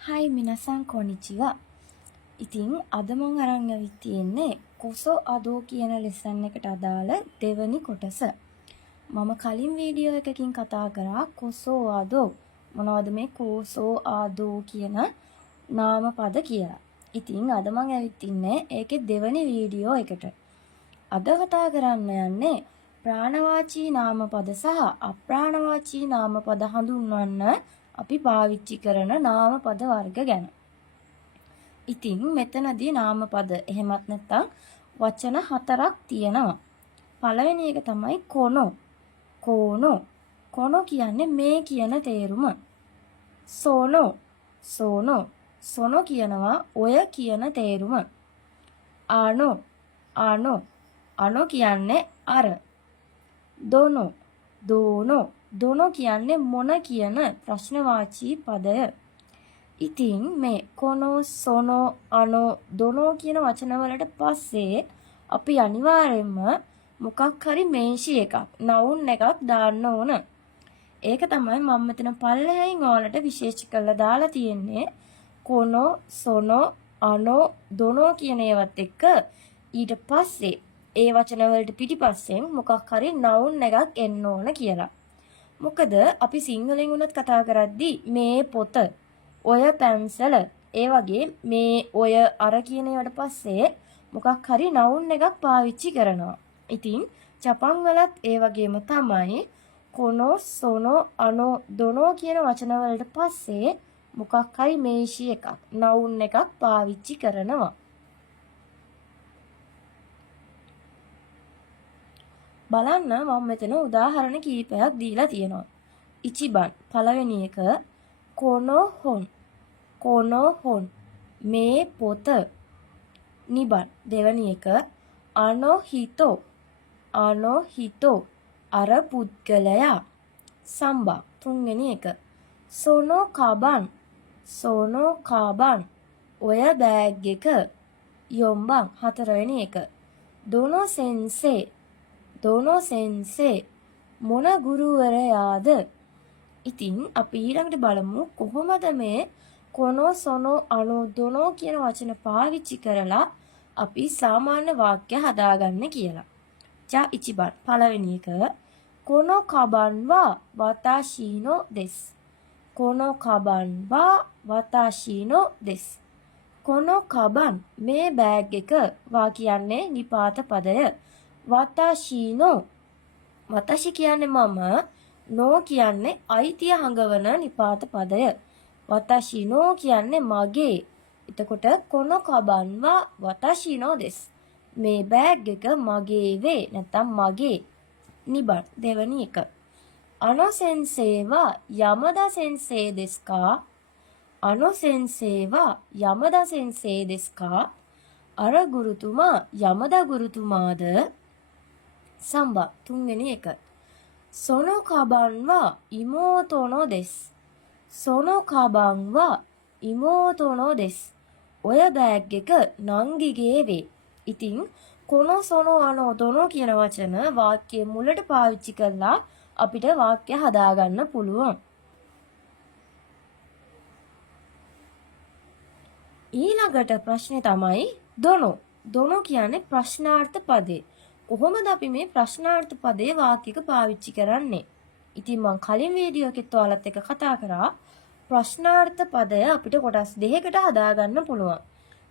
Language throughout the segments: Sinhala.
はい、皆さんこんにちは。ඉතින් අද මම අරන් ඇවිත් තියෙන්නේ කොසෝ අදෝ කියන ලෙසන් එකට අදාළ දෙවැනි කොටස. මම කලින් වීඩියෝ එකකින් කතා කරා කොසෝ ආදෝ මොනවද මේ කොසෝ ආදෝ කියන නාමපද කියලා. ඉතින් අද මම ඇවිත් ඉන්නේ ඒකේ දෙවැනි වීඩියෝ එකට. අද කතා කරන්න යන්නේ ප්‍රාණවාචී නාමපද සහ අප්‍රාණවාචී නාමපද හඳුන්වන්න අපි පාවිච්චි කරන නාමපද වර්ග ගැන. ඉතින් මෙතනදී නාමපද එහෙමත් නැත්නම් වචන හතරක් තියෙනවා. පළවෙනි එක තමයි කොනෝ. කොනෝ. කොනෝ කියන්නේ මේ කියන තේරුම. සෝනෝ. සෝනෝ. සොනෝ කියනවා ඔය කියන තේරුම. ආනෝ. ආනෝ. අනෝ කියන්නේ අර. දොනෝ. දෝනෝ. දොනෝ කියන්නේ මොන කියන ප්‍රශ්නවාචී පදය. ඉතින් මේ කොනෝ සොනෝ අනෝ දොනෝ කියන වචන වලට පස්සේ අපි අනිවාර්යයෙන්ම මොකක් හරි මේෂි එකක් නවුන් එකක් දාන්න ඕන. ඒක තමයි මම මෙතන පල්ලෙහායින් ඔයාලට විශේෂ කරලා දාලා තියෙන්නේ. කොනෝ සොනෝ අනෝ දොනෝ කියන ඒවත් එක්ක ඊට පස්සේ ඒ වචන වලට පිටිපස්සෙන් මොකක් හරි නවුන් එකක් එන්න ඕන කියලා. මොකද අපි සිංහලෙන් උනත් කතා කරද්දී මේ පොත ඔය පැන්සල ඒ වගේ මේ ඔය අර කියන ඒවාට පස්සේ මොකක් හරි නවුන් එකක් පාවිච්චි කරනවා. ඉතින් ජපන් වලත් ඒ වගේම තමයි කොනෝ සොනෝ අනෝ දොනෝ කියන වචන වලට පස්සේ මොකක් හරි මේෂි එකක් නවුන් එකක් පාවිච්චි කරනවා. බලන්න මම මෙතන උදාහරණ කීපයක් දීලා තියෙනවා. ඉචිබන් පළවෙනි එක කොනෝහොන්. කොනෝහොන් මේ පොත. නිබන් දෙවෙනි එක අනෝහිතෝ. අනෝහිතෝ අර පුද්ගලයා. සම්බා තුන්වෙනි එක සොනෝ කබන්. සොනෝ කබන් ඔය බෑග් එක. යොම්බන් හතරවෙනි එක දොනෝ සෙන්සේ. දොනෝ සෙන්සේ මොන ගුරුවරයාද. ඉතින් අපි ඊළඟට බලමු කොහොමද මේ කොනෝ සොනෝ අනෝ දොනෝ කියන වචන පාවිච්චි කරලා අපි සාමාන්‍ය වාක්‍ය හදාගන්න කියලා. ජා ඉචිබන් පළවෙනි එක කොනෝ කබන් වා වතාෂි no දෙස්. කොනෝ කබන් වා වතාෂි no දෙස්. කොනෝ කබන් මේ බෑග් එක වා කියන්නේ නිපාත පදය. වතාෂි no වතාෂි කියන්නේ මම නෝ කියන්නේ අයිතිය හඟවන නිපාත පදය. වතාෂි no කියන්නේ මගේ. එතකොට කොනෝ කබන් වා වතාෂි no දෙස්. මේ බෑග් එක මගේ වේ නැත්නම් මගේ. නිබන් දෙවැනි එක අනෝ සෙන්සේ වා යමදා සෙන්සේ දෙස් කා. අනෝ සෙන්සේ වා යමදා සෙන්සේ දෙස් කා අර ගුරුතුමා යමදා ගුරුතුමාද. සම්බා තුන්වෙනි එක සොනෝ කබන් වා ඉමෝතෝ no දෙස්. සොනෝ කබන් වා ඉමෝතෝ no දෙස්. ඔය බෑග් එක නංගිගේ වේ. ඉතින් කොනෝ සොනෝ අනෝ දොනෝ කියන වචන වාක්‍යයේ මුලට පාවිච්චි කරලා අපිට වාක්‍ය හදාගන්න පුළුවන්. ඊළඟට ප්‍රශ්නේ තමයි දොනෝ. දොනෝ කියන්නේ ප්‍රශ්නාර්ථ පදේ. කොහොමද අපි මේ ප්‍රශ්නාර්ථ පදේ වාක්‍යයක පාවිච්චි කරන්නේ? ඉතින් මම කලින් වීඩියෝ එකෙත් ඔයාලත් එක්ක කතා කරා ප්‍රශ්නාර්ථ පදය අපිට කොටස් දෙකකට හදාගන්න පුළුවන්.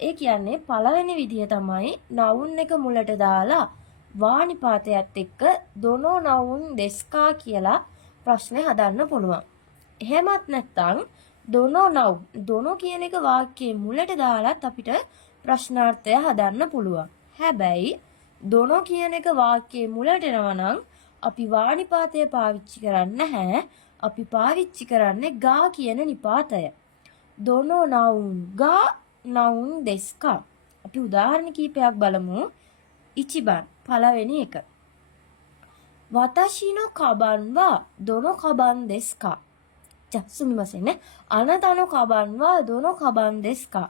ඒ කියන්නේ පළවෙනි විදිය තමයි නවුන් එක මුලට දාලා වානිපාතයත් එක්ක දොනෝ නවුන් දෙස්කා කියලා ප්‍රශ්නේ හදන්න පුළුවන්. එහෙමත් නැත්නම් දොනෝ නවුන් දොනෝ කියන එක වාක්‍යයේ මුලට දාලත් අපිට ප්‍රශ්නාර්ථය හදන්න පුළුවන්. හැබැයි දොනෝ කියන එක වාක්‍යයේ මුලට එනවා නම් අපි වානිපාතය පාවිච්චි කරන්නේ නැහැ. අපි පාවිච්චි කරන්නේ ගා කියන නිපාතය. දොනෝ නවුන් ගා නවුන් දෙස්කා. අපි උදාහරණ කීපයක් බලමු. ඉචිබන් පළවෙනි එක වතාෂි no කබන් වා දොනෝ කබන් දෙස්කා. ජා සුමිමාසෙන් නේ. අනතා no කබන් වා දොනෝ කබන් දෙස්කා.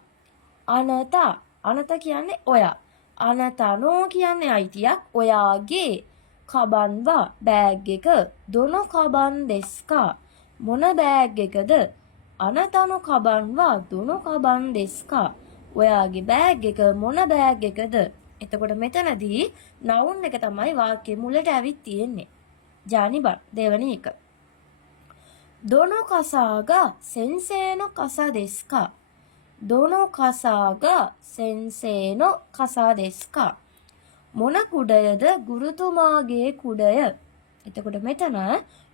අනතා අනතා කියන්නේ ඔයා. අනතා no කියන්නේ අයිතියක් ඔයාගේ. කබන් වා බෑග් එක දොනෝ කබන් දෙස්කා මොන බෑග් එකද. අනතනු කබන් වා දුනු කබන් දෙස්කා. ඔයාගේ බෑග් එක මොන බෑග් එකද? එතකොට මෙතනදී නවුන් එක තමයි වාක්‍යයේ මුලට ඇවිත් තියෙන්නේ. ජානිබන් දෙවැනි එක. දොනෝ කසාගා සෙන්සේනෝ කසා දෙස්කා. දොනෝ කසාගා සෙන්සේනෝ කසා දෙස්කා. මොන කුඩයද ගුරුතුමාගේ කුඩය? එතකොට මෙතන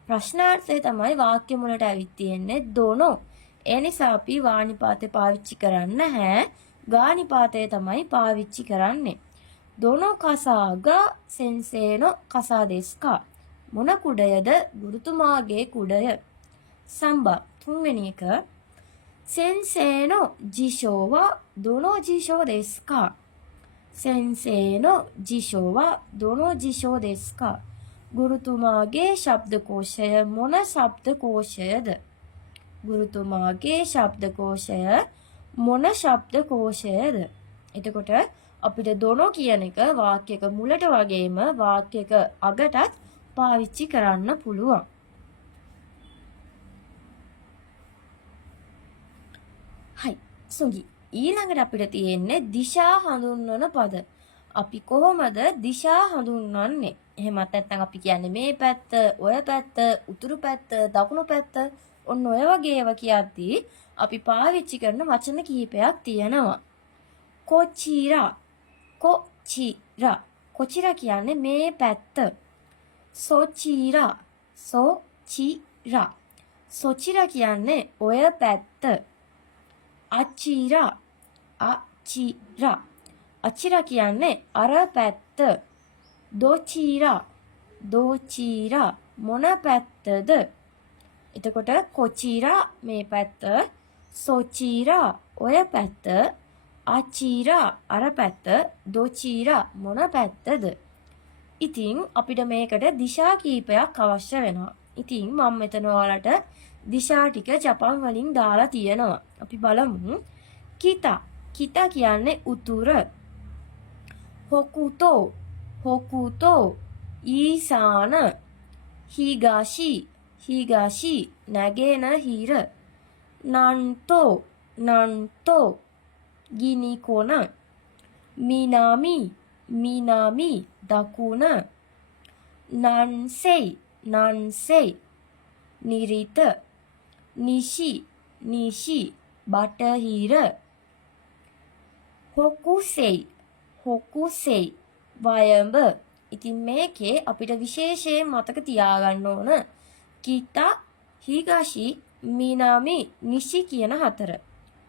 ප්‍රශ්නාර්ථය තමයි වාක්‍ය මුලට ඇවිත් තියෙන්නේ දොනෝ. ඒ නිසා අපි වානිපාතේ පාවිච්චි කරන්නේ නැහැ. ගානිපාතේ තමයි පාවිච්චි කරන්නේ. දොනෝ කසාගා සෙන්සේනෝ කසා දෙස්කා. මොන කුඩයද ගුරුතුමාගේ කුඩය? සම්බා තුන්වෙනි එක. සෙන්සේනෝ ජිෂෝ වා දොනෝ ජිෂෝ දෙස්කා. සෙන්සේනෝ ජිෂෝ වා දොනෝ ජිෂෝ දෙස්කා. ගුරුතුමාගේ ශබ්දකෝෂය මොන ශබ්දකෝෂයද? ගුරුතුමාගේ ශබ්දකෝෂය මොන ශබ්දකෝෂයද? එතකොට අපිට දොනෝ කියන එක වාක්‍යයක මුලට වගේම වාක්‍යයක අගටත් පාවිච්චි කරන්න පුළුවන්. හයි සුගි ඊළඟට අපිට තියෙන්නේ දිශා හඳුන්වන පද. අපි කොහොමද දිශා හඳුන්වන්නේ? එහෙමත් නැත්නම් අපි කියන්නේ මේ පැත්ත, ඔය පැත්ත, උතුරු පැත්ත, දකුණු පැත්ත. ඔන්න ඔය වගේ ඒවා කියද්දී අපි පාවිච්චි කරන වචන කිහිපයක් තියෙනවා. කොචිරා, කොචිරා. කොචිරා කියන්නේ මේ පැත්ත. සොචිරා, සොචිරා. සොචිරා කියන්නේ ඔය පැත්ත. අචිරා, අචිරා. අචිරා කියන්නේ අර පැත්ත. දොචිරා, දොචිරා. මොන පැත්තද? එතකොට කොචිරා මේ පැත්ත, සොචිරා ඔය පැත්ත, අචිරා අර පැත්ත, දොචිරා මොන පැත්තද? ඉතින් අපිට මේකට දිශා කීපයක් අවශ්‍ය වෙනවා. ඉතින් මම මෙතන ඔයාලට දිශා ටික ජපන් වලින් දාලා තියෙනවා. අපි බලමු. කිතා. කිතා කියන්නේ උතුර. හොකුතෝ, හොකුතෝ ඊසාන. හිගාෂි, හිගාෂි නැගෙනහිර. නන්තෝ, නන්තෝ ගිනිකොන. මිනාමි, මිනාමි දකුණ. නන්සෙයි, නන්සෙයි නිරිත. නිෂි, නිෂි බටහිර. හොකුසෙයි, හොකුසෙයි වයඹ. ඉතින් මේකේ අපිට විශේෂයෙන් මතක තියාගන්න ඕන කිතා, හිගාෂි, මිනාමි, නිෂි කියන හතර.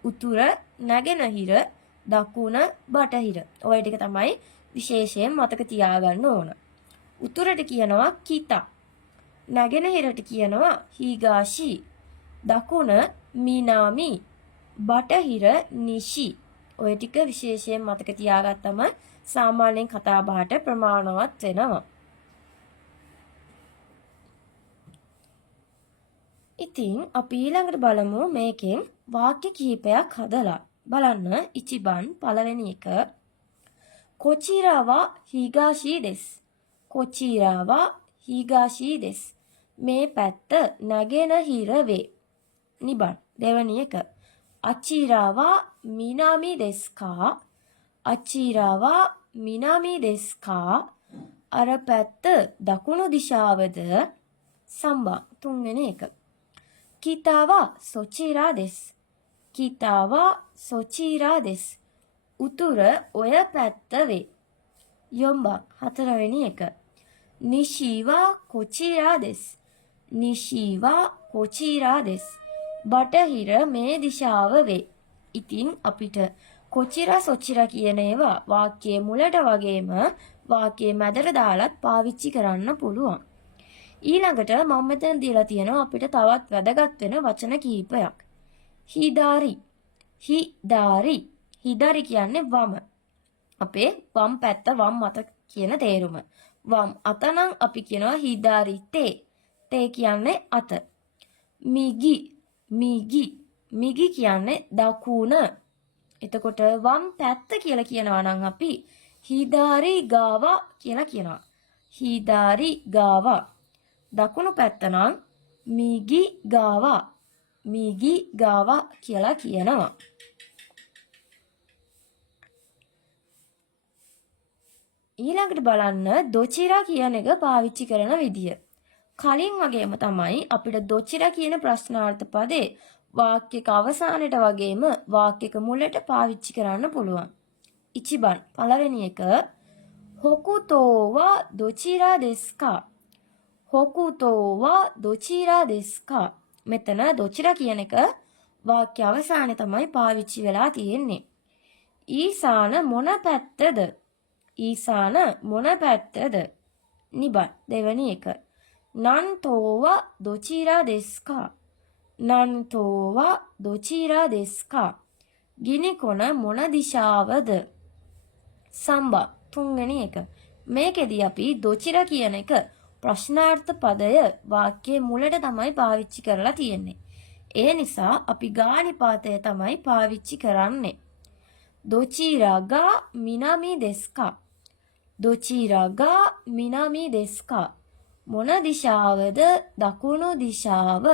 උතුර, නැගෙනහිර, දකුණ, බටහිර. ඔය ටික තමයි විශේෂයෙන් මතක තියාගන්න ඕන. උතුරට කියනවා කිතා. නැගෙනහිරට කියනවා හිගාෂි. දකුණ මිනාමි. බටහිර නිෂි. ඔය ටික විශේෂයෙන් මතක තියාගත්තම සාමාන්‍යයෙන් කතා බහට ප්‍රමාණවත් වෙනවා. ඉතින් අපි ඊළඟට බලමු මේකෙන් වාක්‍ය කිහිපයක් හදලා. බලන්න ඉචිබන් පළවෙනි එක. කොචිරා වා හිගාෂි දෙස්. කොචිරා වා හිගාෂි දෙස්. මේ පැත්ත නැගෙනහිර වේ. නිබන් දෙවැනි එක. අචිරා වා මිනාමි දෙස්කා. අචිරා වා මිනාමි දෙස්කා. අර පැත්ත දකුණු දිශාවද? සම්බා තුන්වෙනි එක. කිතා වා සොචිරා දෙස්. කිතා වා සොචිරා දෙස්. උතුර ඔය පැත්ත වේ. යොම්බා හතරවෙනි එක. නිෂි වා කොචිරා දෙස්. නිෂි වා කොචිරා දෙස්. බටහිර මේ දිශාව වේ. ඉතින් අපිට කොචිරා සොචිරා කියන ඒවා වාක්‍යයේ මුලට වගේම වාක්‍යයේ මැදට දාලත් පාවිච්චි කරන්න පුළුවන්. ඊළඟට මම මෙතන දීලා තියෙනවා අපිට තවත් වැදගත් වෙන වචන කිහිපයක්. හිදාරි. හිදාරි. හිදාරි කියන්නේ වම. අපේ වම් පැත්ත වම් අත කියන තේරුම. වම් අත නම් අපි කියනවා හිදාරි තේ. තේ කියන්නේ අත. මිගි. මිගි. මිගි කියන්නේ දකුණ. එතකොට වම් පැත්ත කියලා කියනවා නම් අපි හිදාරි ගාවා කියලා කියනවා. හිදාරි ගාවා. දකුණු පැත්ත නම් මිගි ගාවා. මිගි ගාව කියලා කියනවා. ඊළඟට බලන්න දොචිරා කියන එක පාවිච්චි කරන විදිය. කලින් වගේම තමයි අපිට දොචිරා කියන ප්‍රශ්නාර්ථ පදේ වාක්‍යයක අවසානයට වගේම වාක්‍යයක මුලට පාවිච්චි කරන්න පුළුවන්. ඉචිබන් පළවෙනි එක හොකුතෝ වා දොචිරා දෙසු කා. හොකුතෝ වා දොචිරා දෙසු කා. මෙතන දොචිරා කියන එක වාක්‍ය අවසානයේ තමයි පාවිච්චි වෙලා තියෙන්නේ. ඊසාන මොන පැත්තද? ඊසාන මොන පැත්තද? නිබන් දෙවෙනි එක. නන්තෝ වා දොචිරා දෙසු කා. නන්තෝ වා දොචිරා දෙසු කා. ගිනි කොන මොන දිශාවද? සම්බා තුන්වෙනි එක. මේකෙදී අපි දොචිරා කියන එක ප්‍රශ්නාර්ථ පදය වාක්‍යයේ මුලට තමයි පාවිච්චි කරලා තියෙන්නේ. ඒ නිසා අපි ගානිපාතය තමයි පාවිච්චි කරන්නේ. දොචිරා ගා මිනාමි දෙසු කා. දොචිරා ගා මිනාමි දෙසු කා. මොන දිශාවද? දකුණු දිශාව.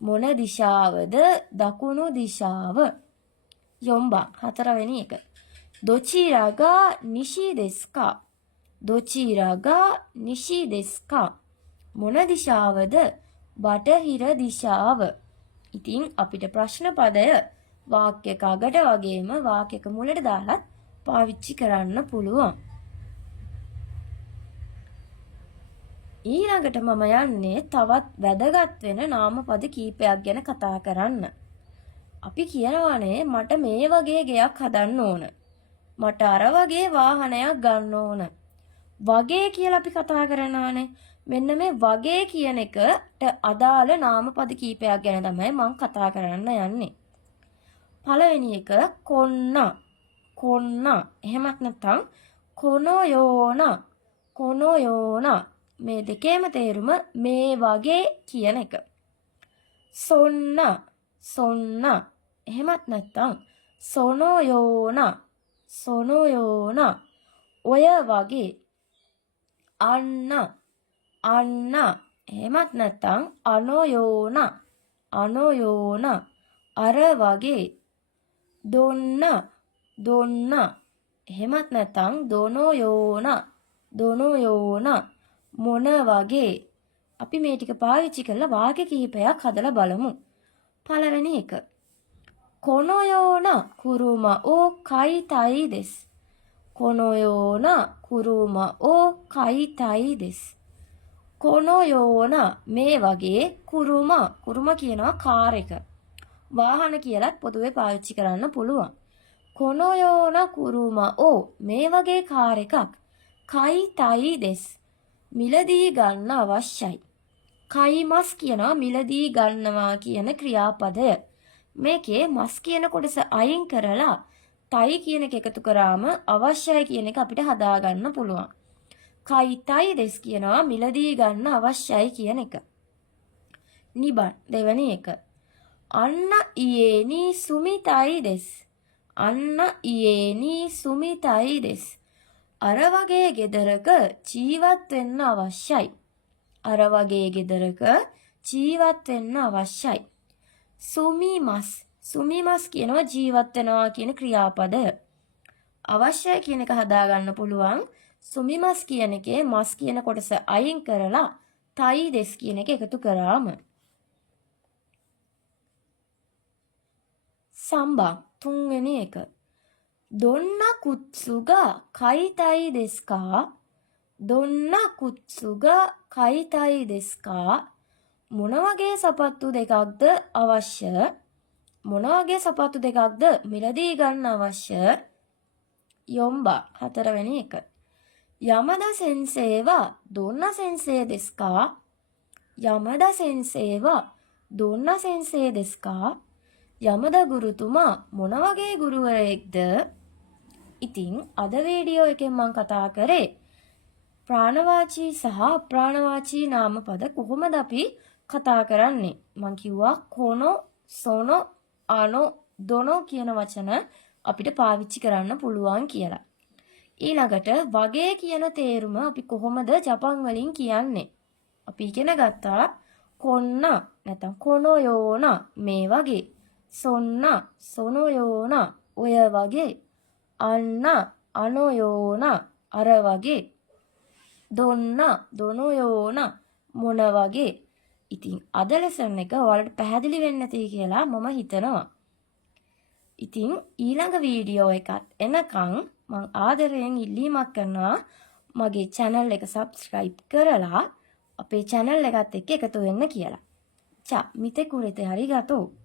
මොන දිශාවද? දකුණු දිශාව. යොම්බා හතරවෙනි එක. දොචිරා ගා නිෂි දෙසු කා. දොචිරා ගා නිෂි දෙසු කා. මොන දිශාවද? බටහිර දිශාව. ඉතින් අපිට ප්‍රශ්න පදය වාක්‍යයක අගට වගේම වාක්‍යයක මුලට දාලා පාවිච්චි කරන්න පුළුවන්. ඊළඟට මම යන්නේ තවත් වැදගත් වෙන නාමපද කීපයක් ගැන කතා කරන්න. අපි කියනවානේ මට මේ වගේ ගෙයක් හදන්න ඕන. මට අර වගේ වාහනයක් ගන්න ඕන. වගේ කියලා අපි කතා කරනවානේ. මෙන්න මේ වගේ කියන එකට අදාළ නාමපද කීපයක් ගැන තමයි මම කතා කරන්න යන්නේ. පළවෙනි එක කොන්න. කොන්න. එහෙමත් නැත්නම් කොනෝයෝන. කොනෝයෝන. මේ දෙකේම තේරුම මේ වගේ කියන එක. සොන්න. සොන්න. එහෙමත් නැත්නම් සොනෝයෝන. සොනෝයෝන. ඔය වගේ. අන්න. අන්න. එහෙමත් නැත්නම් අනෝයෝන. අනෝයෝන. අර වගේ. දොන්න. දොන්න. එහෙමත් නැත්නම් දොනෝයෝන. දොනෝයෝන. මොන වගේ. අපි මේ ටික පාවිච්චි කරලා වාක්‍ය කිහිපයක් හදලා බලමු. පළවෙනි එක. කොනෝයෝන කුරුමා ඕ කයිතයි දෙස්. කොනෝයෝන කුරුමා ඕ කයිතයි දෙස්. කොනෝයෝන මේ වගේ කුරුමා. කුරුමා කියනවා කාර් එක. වාහන කියලත් පොදුවේ පාවිච්චි කරන්න පුළුවන්. කොනෝයෝන කුරුමා ඕ මේ වගේ කාර් එකක්. කයිතයි දෙස්. මිලදී ගන්න අවශ්‍යයි. කයි මස් කියනවා මිලදී ගන්නවා කියන ක්‍රියාපදය. මේකේ මස් කියන කොටස අයින් කරලා තයි කියන එක එකතු කරාම අවශ්‍යයි කියන එක අපිට හදාගන්න පුළුවන්. කයිතයි දෙස් කියනවා මිලදී ගන්න අවශ්‍යයි කියන එක. නිබන් දෙවෙනි එක. අන්න ඉයේනි සුමිතයි දෙස්. අන්න ඉයේනි සුමිතයි දෙස්. අර වගේ ගෙදරක ජීවත් වෙන්න අවශ්‍යයි. අර වගේ ගෙදරක ජීවත් වෙන්න අවශ්‍යයි. සුමිමස්. සුමිමස් කියනවා ජීවත් වෙනවා කියන ක්‍රියාපදය. අවශ්‍යයි කියන එක හදාගන්න පුළුවන්. සුමිමස් කියන එකේ මස් කියන කොටස අයින් කරලා තයි දෙස් කියන එක එකතු කරාම. සම්බා තුන්වෙනි එක. දොන්න කුත්සුගා කයිතයි දෙසු කා. දොන්න කුත්සුගා කයිතයි දෙසු කා. මොන වගේ සපත්තු දෙකක්ද අවශ්‍ය? මොන වගේ සපත්තු දෙකක්ද මිලදී ගන්න අවශ්‍ය? යොම්බා හතරවෙනි එක. යමදා සෙන්සේවා දොන්න සෙන්සේ දෙසු කා. යමදා සෙන්සේවා දොන්න සෙන්සේ දෙසු කා. යමදා ගුරුතුමා මොන වගේ ගුරුවරයෙක්ද? ඉතින් අද වීඩියෝ එකෙන් මම කතා කරේ ප්‍රාණවාචී සහ අප්‍රාණවාචී නාමපද කොහොමද අපි කතා කරන්නේ. මම කිව්වා කොනෝ, සොනෝ, අනෝ, දොනෝ කියන වචන අපිට පාවිච්චි කරන්න පුළුවන් කියලා. ඊළඟට වගේ කියන තේරුම අපි කොහොමද ජපන් වලින් කියන්නේ? අපි ඉගෙන ගත්තා කොන්න නැත්නම් කොනොයෝන මේ වගේ. සොන්න සොනොයෝන ඔය වගේ. අන්න අනොයෝන අර වගේ. දොන්න දොනොයෝන මොන වගේ. ඉතින් අද ලෙසන් එක ඔයාලට පැහැදිලි වෙන්නේ නැති කියලා මම හිතනවා. ඉතින් ඊළඟ වීඩියෝ එකත් එනකන් මම ආදරයෙන් ඉල්ලීමක් කරනවා මගේ channel එක subscribe කරලා අපේ channel එකත් එක්ක එකතු වෙන්න කියලා. じゃあ見てくれてありがとう。